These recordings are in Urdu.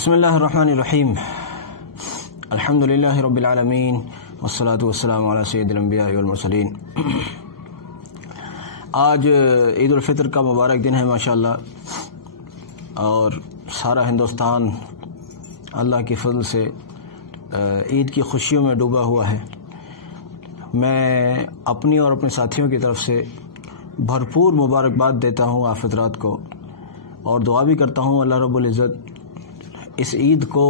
بسم اللہ الرحمن الرحیم الحمدللہ رب العالمین والصلاة والسلام علی سید الانبیاء والمرسلین۔ آج عید الفطر کا مبارک دن ہے ماشاءاللہ، اور سارا ہندوستان اللہ کے فضل سے عید کی خوشیوں میں ڈوبا ہوا ہے۔ میں اپنی اور اپنے ساتھیوں کی طرف سے بھرپور مبارکباد دیتا ہوں آپ حضرات کو، اور دعا بھی کرتا ہوں اللہ رب العزت اس عید کو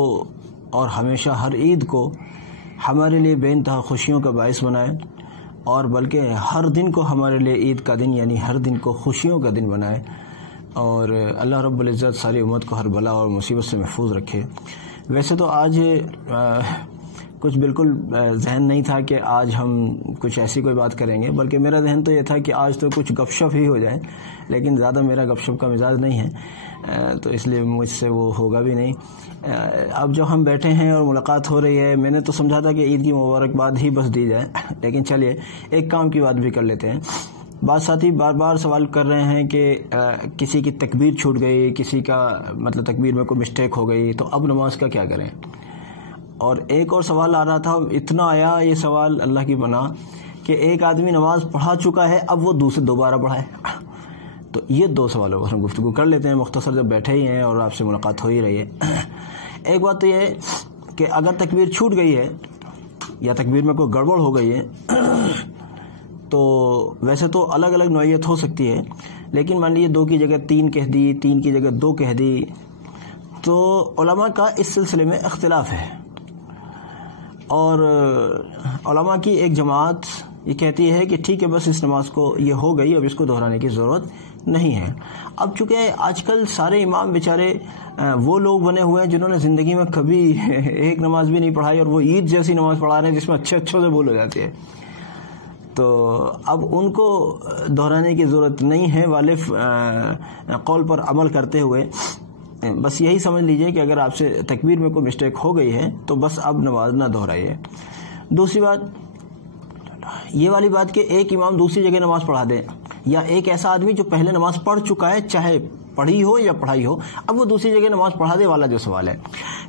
اور ہمیشہ ہر عید کو ہمارے لیے بے انتہا خوشیوں کا باعث بنائے، اور بلکہ ہر دن کو ہمارے لیے عید کا دن یعنی ہر دن کو خوشیوں کا دن بنائے، اور اللہ رب العزت ساری امت کو ہر بلا اور مصیبت سے محفوظ رکھے۔ ویسے تو آج کچھ بالکل ذہن نہیں تھا کہ آج ہم کچھ ایسی کوئی بات کریں گے، بلکہ میرا ذہن تو یہ تھا کہ آج تو کچھ گپ شپ ہی ہو جائے، لیکن زیادہ میرا گپ شپ کا مزاج نہیں ہے، تو اس لیے مجھ سے وہ ہوگا بھی نہیں۔ اب جو ہم بیٹھے ہیں اور ملاقات ہو رہی ہے، میں نے تو سمجھا تھا کہ عید کی مبارکباد ہی بس دی جائے، لیکن چلیے ایک کام کی بات بھی کر لیتے ہیں۔ بعض ساتھی بار بار سوال کر رہے ہیں کہ کسی کی تکبیر چھوٹ گئی، کسی کا مطلب تکبیر میں کوئی مسٹیک ہو گئی، تو اب نماز کا کیا کریں؟ اور ایک اور سوال آ رہا تھا، اتنا آیا یہ سوال اللہ کی پناہ کہ ایک آدمی نماز پڑھا چکا ہے، اب وہ دوبارہ پڑھائے۔ تو یہ دو سوالوں پر ہم گفتگو کر لیتے ہیں، مختصر جب بیٹھے ہی ہیں اور آپ سے ملاقات ہو ہی رہی ہے۔ ایک بات تو یہ ہے کہ اگر تکبیر چھوٹ گئی ہے یا تکبیر میں کوئی گڑبڑ ہو گئی ہے تو ویسے تو الگ الگ نوعیت ہو سکتی ہے، لیکن مان لیجیے 2 کی جگہ 3 کہہ دی، 3 کی جگہ 2 کہہ دی، تو علماء کا اس سلسلے میں اختلاف ہے، اور علماء کی ایک جماعت یہ کہتی ہے کہ ٹھیک ہے بس اس نماز کو یہ ہو گئی، اب اس کو دہرانے کی ضرورت نہیں ہے۔ اب چونکہ آج کل سارے امام بیچارے وہ لوگ بنے ہوئے ہیں جنہوں نے زندگی میں کبھی ایک نماز بھی نہیں پڑھائی، اور وہ عید جیسی نماز پڑھا رہے ہیں جس میں اچھے سے بول ہو جاتی ہے، تو اب ان کو دہرانے کی ضرورت نہیں ہے والے قول پر عمل کرتے ہوئے بس یہی سمجھ لیجئے کہ اگر آپ سے تکبیر میں کوئی مسٹیک ہو گئی ہے تو بس اب نماز نہ دہرائیے۔ دوسری بات یہ والی بات کہ ایک امام دوسری جگہ نماز پڑھا دے، یا ایک ایسا آدمی جو پہلے نماز پڑھ چکا ہے چاہے پڑھی ہو یا پڑھائی ہو، اب وہ دوسری جگہ نماز پڑھا دے والا جو سوال ہے،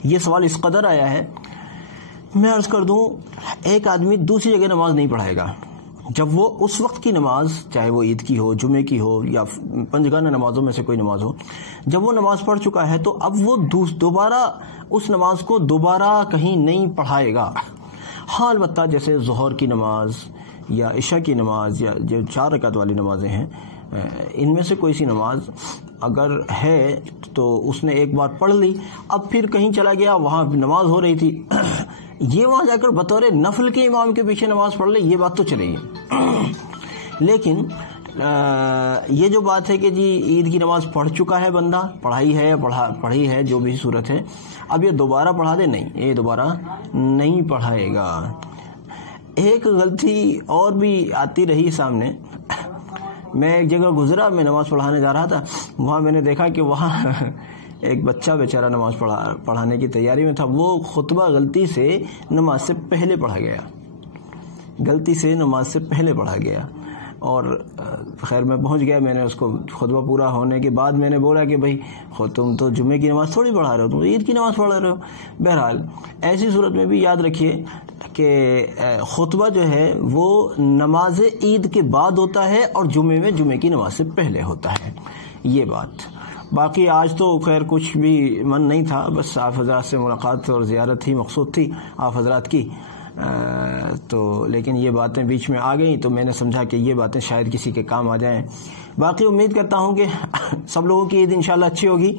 یہ سوال اس قدر آیا ہے، میں عرض کر دوں ایک آدمی دوسری جگہ نماز نہیں پڑھائے گا جب وہ اس وقت کی نماز، چاہے وہ عید کی ہو، جمعے کی ہو، یا پنجگانہ نمازوں میں سے کوئی نماز ہو، جب وہ نماز پڑھ چکا ہے تو اب وہ دوبارہ اس نماز کو دوبارہ کہیں نہیں پڑھائے گا۔ ہاں البتہ جیسے ظہر کی نماز یا عشاء کی نماز یا جو 4 رکعت والی نمازیں ہیں، ان میں سے کوئی سی نماز اگر ہے تو اس نے ایک بار پڑھ لی، اب پھر کہیں چلا گیا، وہاں نماز ہو رہی تھی، یہ وہاں جا کر بطور نفل کے امام کے پیچھے نماز پڑھ لے، یہ بات تو چلے گی۔ لیکن یہ جو بات ہے کہ جی عید کی نماز پڑھ چکا ہے بندہ، پڑھائی ہے پڑھی ہے جو بھی صورت ہے، اب یہ دوبارہ پڑھا دے، نہیں، یہ دوبارہ نہیں پڑھائے گا۔ ایک غلطی اور بھی آتی رہی سامنے، میں ایک جگہ گزرا، میں نماز پڑھانے جا رہا تھا، وہاں میں نے دیکھا کہ وہاں ایک بچہ بیچارہ نماز پڑھانے کی تیاری میں تھا، وہ خطبہ غلطی سے نماز سے پہلے پڑھا گیا، اور خیر میں پہنچ گیا، میں نے اس کو خطبہ پورا ہونے کے بعد میں نے بولا کہ بھائی تم تو جمعے کی نماز تھوڑی پڑھا رہے ہو، تم عید کی نماز پڑھا رہے ہو۔ بہرحال ایسی صورت میں بھی یاد رکھیے کہ خطبہ جو ہے وہ نماز عید کے بعد ہوتا ہے اور جمعے میں جمعے کی نماز سے پہلے ہوتا ہے، یہ بات۔ باقی آج تو خیر کچھ بھی من نہیں تھا، بس آپ حضرات سے ملاقات اور زیارت ہی مقصود تھی آپ حضرات کی، تو لیکن یہ باتیں بیچ میں آ گئیں تو میں نے سمجھا کہ یہ باتیں شاید کسی کے کام آ جائیں۔ باقی امید کرتا ہوں کہ سب لوگوں کی عید انشاءاللہ اچھی ہوگی،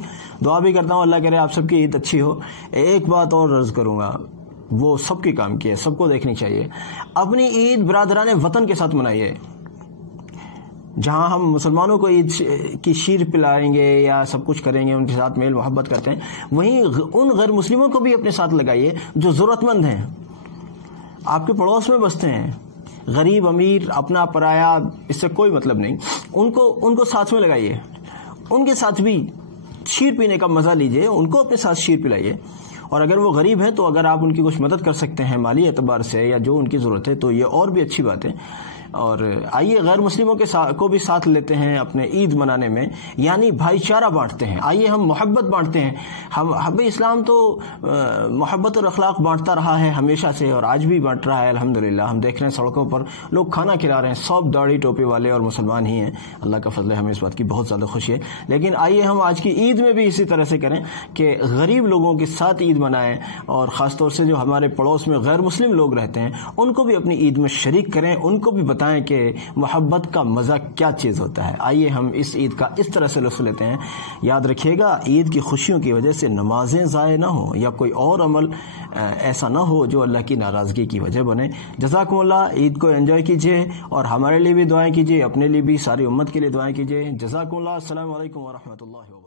دعا بھی کرتا ہوں اللہ کرے آپ سب کی عید اچھی ہو۔ ایک بات اور عرض کروں گا، وہ سب کے کام کی ہے، سب کو دیکھنی چاہیے، اپنی عید برادران وطن کے ساتھ منائیے۔ جہاں ہم مسلمانوں کو عید کی شیر پلائیں گے یا سب کچھ کریں گے، ان کے ساتھ میل محبت کرتے ہیں، وہیں ان غیر مسلموں کو بھی اپنے ساتھ لگائیے جو ضرورت مند ہیں، آپ کے پڑوس میں بستے ہیں، غریب امیر اپنا پرایا اس سے کوئی مطلب نہیں، ان کو ساتھ میں لگائیے، ان کے ساتھ بھی شیر پینے کا مزہ لیجئے، ان کو اپنے ساتھ شیر پلائیے، اور اگر وہ غریب ہیں تو اگر آپ ان کی کچھ مدد کر سکتے ہیں مالی اعتبار سے یا جو ان کی ضرورت ہے تو یہ اور بھی اچھی بات ہے۔ اور آئیے غیر مسلموں کے کو بھی ساتھ لیتے ہیں اپنے عید منانے میں، یعنی بھائی چارہ بانٹتے ہیں. آئیے ہم محبت بانٹتے ہیں. ہم اسلام تو محبت اور اخلاق بانٹتا رہا ہے ہمیشہ سے، اور آج بھی بانٹ رہا ہے الحمدللہ. ہم دیکھ رہے ہیں سڑکوں پر لوگ کھانا کھلا رہے ہیں، سب داڑھی ٹوپی والے اور مسلمان ہی ہیں. اللہ کا فضل ہے، ہمیں اس بات کی بہت زیادہ خوشی ہے. لیکن آئیے ہم آج کی عید میں بھی اسی طرح سے کریں کہ غریب لوگوں کے ساتھ عید منائیں، اور خاص طور سے جو ہمارے پڑوس میں غیر مسلم لوگ رہتے ہیں ان کو بھی اپنی عید میں شریک کریں، ان کو بھی بتائیں کہ محبت کا مزہ کیا چیز ہوتا ہے. آئیے ہم اس عید کا اس طرح سے لطف لیتے ہیں. یاد رکھیے گا، عید کی خوشیوں کی وجہ سے نمازیں ضائع نہ ہوں یا کوئی اور عمل ایسا نہ ہو جو اللہ کی ناراضگی کی وجہ بنے. جزاکم اللہ. عید کو انجوائے کیجیے اور ہمارے لیے بھی دعائیں کیجیے، اپنے لیے بھی، ساری امت کے لیے دعائیں کیجیے. جزاکم اللہ. السلام علیکم ورحمۃ اللہ وبرکاتہ.